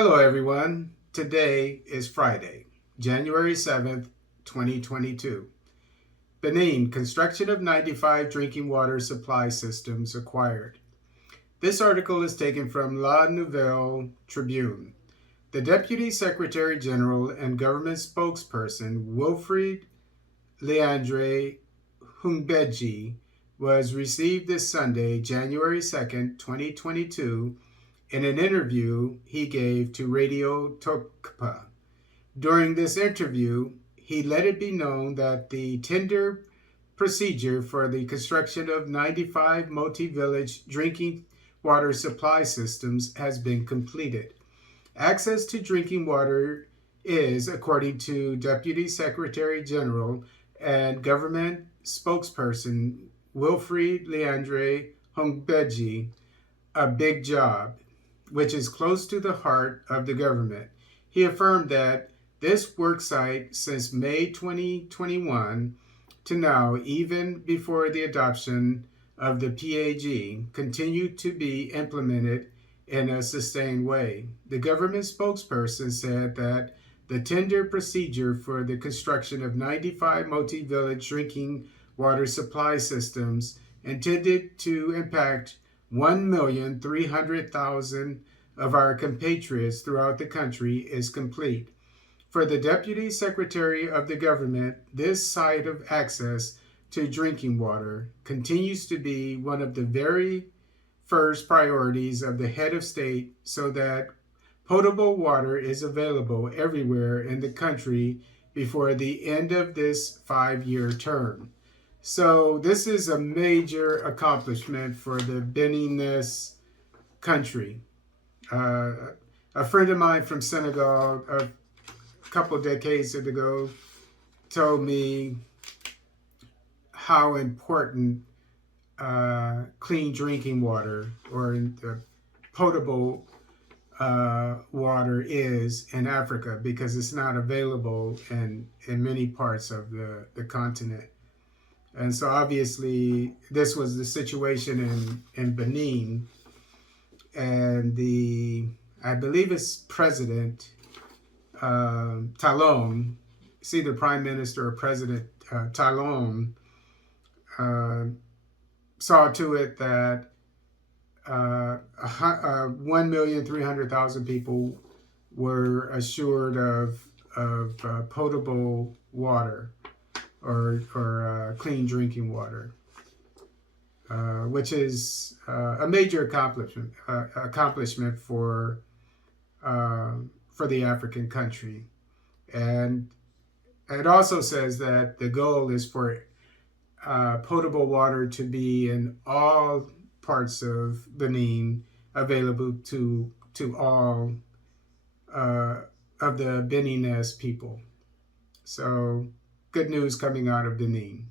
Hello, everyone. Today is Friday, January 7th, 2022. Benin, construction of 95 drinking water supply systems acquired. This article is taken from La Nouvelle Tribune. The Deputy Secretary General and government spokesperson, Wilfried Leandre Humbeji, was received this Sunday, January 2nd, 2022, in an interview he gave to Radio Tokpa. During this interview, he let it be known that the tender procedure for the construction of 95 multi-village drinking water supply systems has been completed. Access to drinking water is, according to Deputy Secretary General and government spokesperson Wilfried Leandre Hongbeji, a big job, which is close to the heart of the government. He affirmed that this worksite since May 2021 to now, even before the adoption of the PAG, continued to be implemented in a sustained way. The government spokesperson said that the tender procedure for the construction of 95 multi-village drinking water supply systems intended to impact 1,300,000 of our compatriots throughout the country is complete. For the Deputy Secretary of the government, this side of access to drinking water continues to be one of the very first priorities of the head of state so that potable water is available everywhere in the country before the end of this 5-year term. So this is a major accomplishment for the Beninese country. A friend of mine from Senegal a couple decades ago told me how important clean drinking water or potable water is in Africa because it's not available in many parts of the continent. And so obviously this was the situation in Benin, and I believe it's President Talon, it's either Prime Minister or President Talon, saw to it that 1,300,000 people were assured of potable water or clean drinking water, which is a major accomplishment for the African country. And it also says that the goal is for potable water to be in all parts of Benin, available to all of the Beninese people. So good news coming out of Benin.